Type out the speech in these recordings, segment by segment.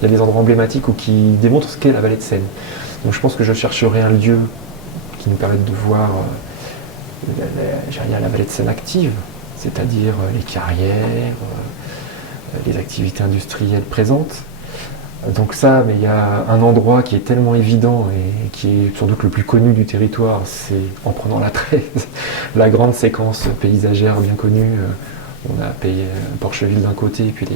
il y a des endroits emblématiques ou qui démontrent ce qu'est la vallée de Seine. Donc je pense que je chercherai un lieu qui nous permette de voir la vallée de Seine active, c'est-à-dire les carrières, les activités industrielles présentes. Donc ça, mais il y a un endroit qui est tellement évident et qui est sans doute le plus connu du territoire, c'est en prenant la 13, la grande séquence paysagère bien connue. On a payé Porcheville d'un côté et puis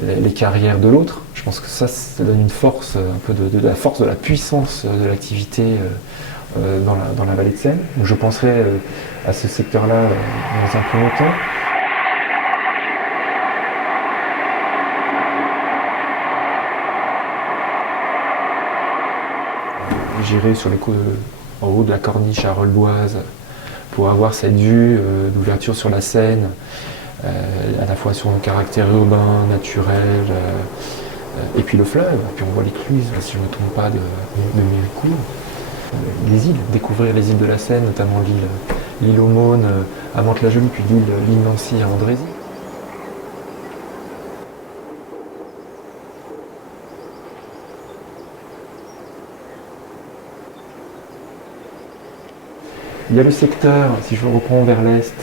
les carrières de l'autre. Je pense que ça donne une force, un peu de la force, de la puissance de l'activité dans la vallée de Seine. Donc je penserai à ce secteur-là dans un premier temps. J'irai en haut de la corniche à Rolleboise pour avoir cette vue d'ouverture sur la Seine, à la fois sur le caractère urbain, naturel, et puis le fleuve. Et puis on voit l'écluse, si je ne me trompe pas, de Mirecourt. Les îles, découvrir les îles de la Seine, notamment l'île Aumône à Mantes-la-Jolie, puis l'île Nancy à Andrézy. Il y a le secteur, si je reprends vers l'est,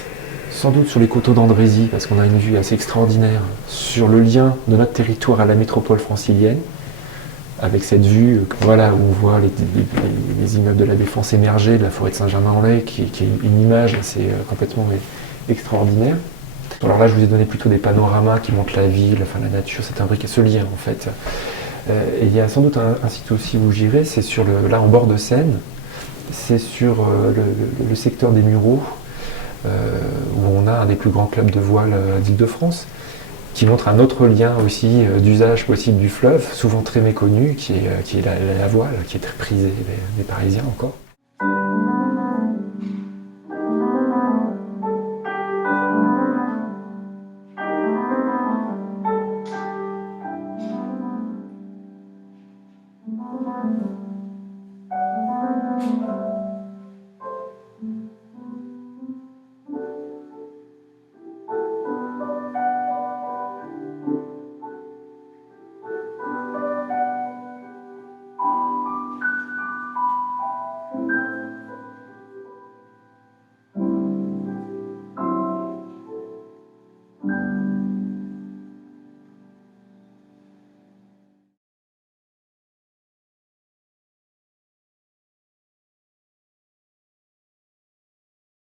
sans doute sur les coteaux d'Andrézy, parce qu'on a une vue assez extraordinaire sur le lien de notre territoire à la métropole francilienne, avec cette vue voilà, où on voit les immeubles de la Défense émerger de la forêt de Saint-Germain-en-Laye, qui est une image assez complètement extraordinaire. Alors là, je vous ai donné plutôt des panoramas qui montrent la ville, enfin la nature, c'est imbriqué, ce lien en fait. Et il y a sans doute un site aussi où j'irai, c'est là en bord de Seine. C'est sur le secteur des Mureaux, où on a un des plus grands clubs de voile d'Île-de-France, qui montre un autre lien aussi d'usage possible du fleuve, souvent très méconnu, qui est la voile, qui est très prisée des Parisiens encore.